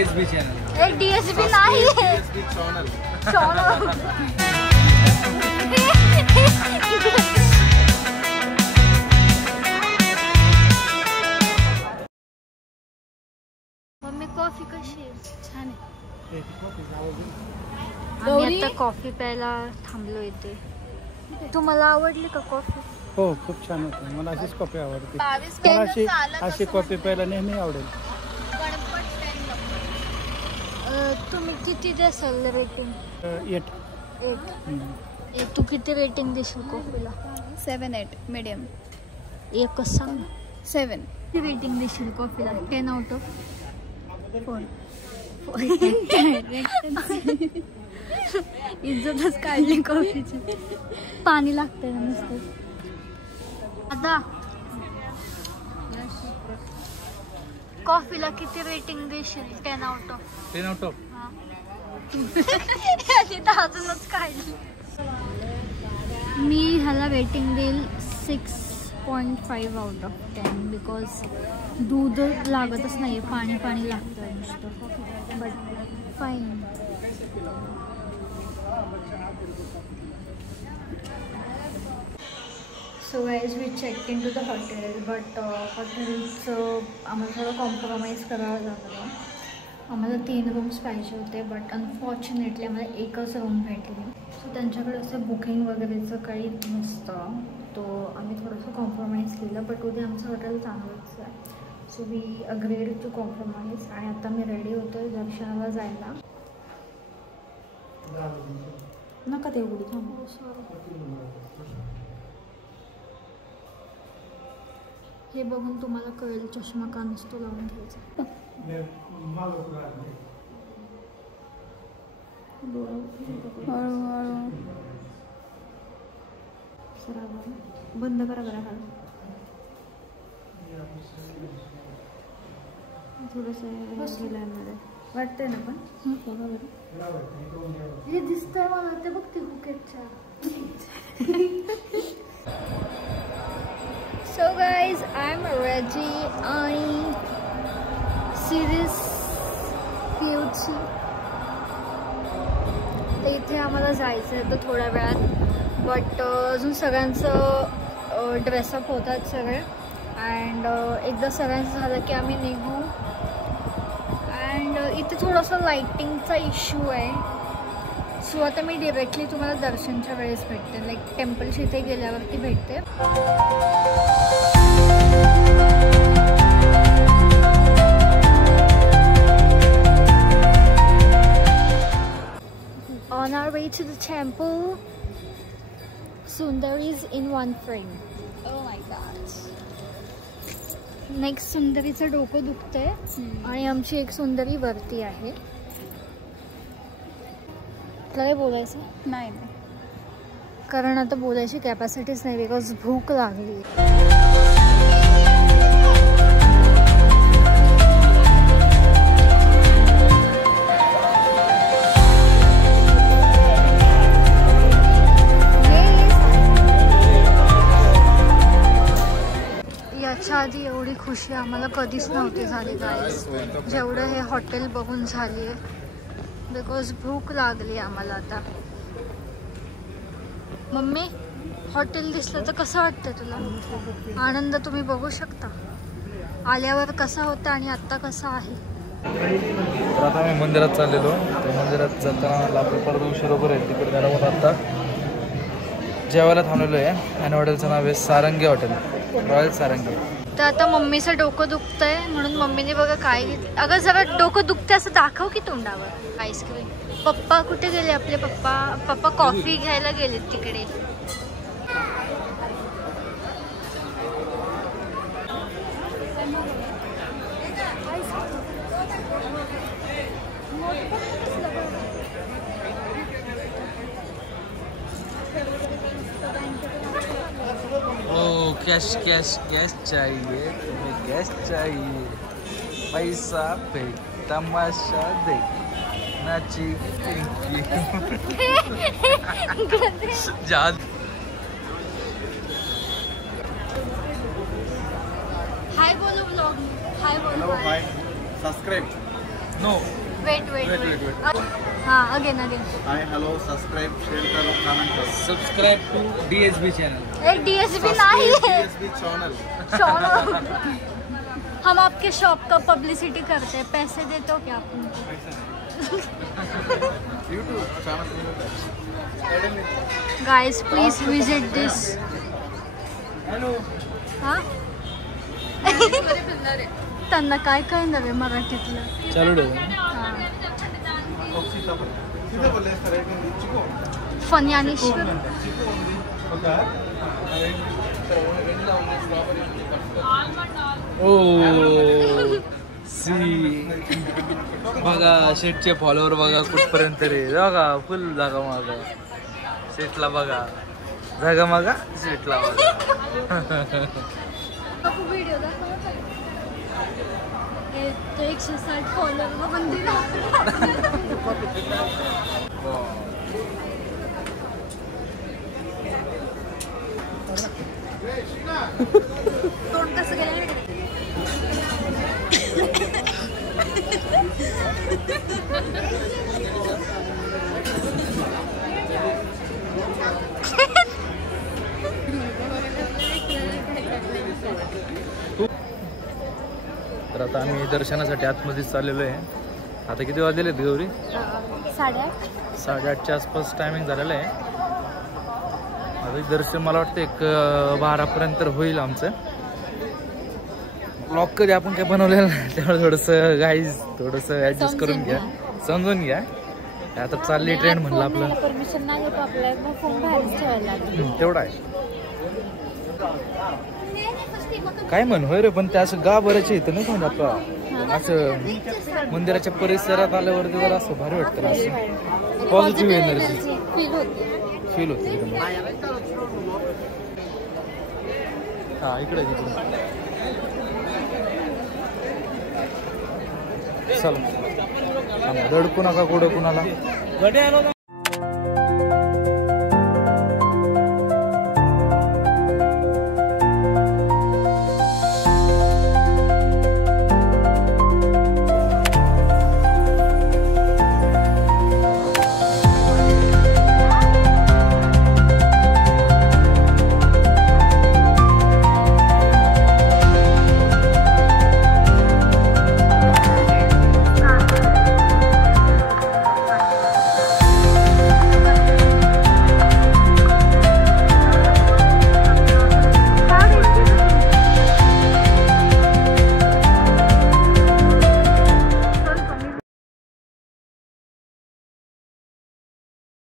DSB channel. एक DSB नाही DSB channel. Mummy coffee कशी आहे? छान आहे. गौरी? आता कॉफी प्यायला थांबलो इथे. तुम्हाला आवडली का कॉफी? हो खूप छान होतं. मला अशीच कॉफी आवडते. 22 मला पेन अशी कॉफी प्यायला नेहमी आवडेल. तुम्ही किती देसाल रेटिंग? 8. 8. तू किती रेटिंग देशील कॉफीला? 7-8 मीडियम. एकच सांग ना. 7. किती रेटिंग देशील कॉफीला? 10 आउट ऑफ 4. इज्जतच काढली कॉफीची. पाणी लागतंय ना नुसतं. आता कॉफीला किती रेटिंग देशील? 10 आउट ऑफ 10 आउट ऑफ. अजूनच काढली. मी ह्याला रेटिंग देईल 6.5 आउट ऑफ 10 बिकॉज दूध लागतच नाही, पाणी पाणी लागतं नुसतं. But fine. So guys we check in to the hotel but हॉटेलचं आम्हाला थोडं कॉम्प्रोमाइज करावं लागलं. आम्हाला 3 रूम्स पाहिजे होते बट अनफॉर्च्युनेटली आम्हाला एकच रूम भेटली. सो त्यांच्याकडे असं बुकिंग वगैरेचं काही नसतं, तो आम्ही थोडंसं कॉम्प्रोमाइज केलं. बट उद्या आमचं हॉटेल चांगलंच आहे. So we agreed to compromise. आणि आता मी रेडी होतो दर्शनाला जायला. नका ते उघडी थांबू. हे बघून तुम्हाला कळेल चष्मा का नसतो लावून घ्यायचा. हळूहळू बंद करा करा खाली. थोडंसं मध्ये वाटतंय ना पण हे दिसतंय मला. ते बघ ते हुकेटच्या. So guys, I'm ready. आणि सिरीज पिऊची तर इथे आम्हाला जायचं आहे तर थोड्या वेळात. बट अजून सगळ्यांचं ड्रेसअप होतात सगळे. अँड एकदा सगळ्यांचं झालं की आम्ही निघू. अँड इथे थोडंसं लाईटिंगचा इश्यू आहे. सो आता मी डिरेक्टली तुम्हाला दर्शनच्या वेळेस भेटते, लाईक टेम्पलच्या इथे गेल्यावरती भेटते. On our way to the temple, Sundari's in one frame. Oh my god. Next सुंदरीचं डोकं दुखतंय आणि आमची एक सुंदरी वरती आहे. तुला काय बोलायचं? नाही कारण आता बोलायची कॅपॅसिटीच नाही बिकॉज भूक लागली. याच्या आधी एवढी खुशी आम्हाला कधीच नव्हती झाली गाईस जेवढं हे हॉटेल बघून झाली आहे. बिकॉज भूक लागली आम्हाला आता. मम्मी हॉटेल दिसलं तर कसं वाटतं तुला? आनंद तुम्ही बघू शकता आल्यावर कसा होता आणि आत्ता कसा आहे. तर आता आम्ही मंदिरात चाललेलो. तर मंदिरात जाताना आपलं परत उशीर वगैरे आहे तिकडे जायला म्हणून आता जेवायला थांबलेलो आहे. आणि हॉटेलचं नाव आहे सारंगी हॉटेल, रॉयल सारंगी. तर आता मम्मीचं डोकं दुखतंय म्हणून मम्मीने बघा काय घेतलं. अगं जरा डोकं दुखतंय असं दाखव की तोंडावर. आईस्क्रीम. पप्पा कुठे गेले आपले? पप्पा कॉफी घ्यायला गेलेत तिकडे. कैश कैश कैश चाहिए तुम्हें, कैश चाहिए, पैसा पे तमाशा दे नाची जाद. हाय बोलो ब्लॉग. हाय बोलो. हाय सबस्क्राइब. नो वेट हां again hi hello subscribe share करो कमेंट करो सब्सक्राइब टू DSB चैनल. एक DSP नहीं है DSB चॅनल शॉप हम आपके शॉप का पब्लिसिटी करते हैं, पैसे देते हो क्या आप उनको? YouTube channel guys please visit this. हां त्यांना काय कळणार आहे मराठीतलं. चालू ठेव. फनी आणि ओ सी बघा शेटचे फॉलोवर बघा कुठपर्यंत रे. बघा फुल जागा मागा शेटला बघा, जागा मागा शेटला बघा. व्हिडिओ तो 160 फॉलोअर मंदिर तोंड कसं गेलं तर आता आम्ही दर्शनासाठी आतमध्ये चाललेलो आहे. आता किती वाजलेले आहेत गौरी? 8:30च्या आसपास टायमिंग झालेलं आहे. आता दर्शन मला वाटतं एक 12पर्यंत होईल आमचं. ब्लॉग कधी आपण काय बनवलेलं नाही त्यामुळे थोडंसं गाईज थोडंसं ॲडजस्ट करून घ्या, समजून घ्या. आता चालली ट्रेंड म्हणलं आपलं. परमिशन नाही घेतो आपल्याला फोन बाहेरच ठेवायला लागेल. तेवढा आहे काय म्हण होय रे. पण ते असं गाभराचे इथं नाही म्हणत आपला असं मंदिराच्या परिसरात आल्यावरती जरा असं भारी वाटतं ना, असं पॉझिटिव्ह एनर्जी फील होते एकदम. हा इकडे चला दडकू नका कुठं कुणाला.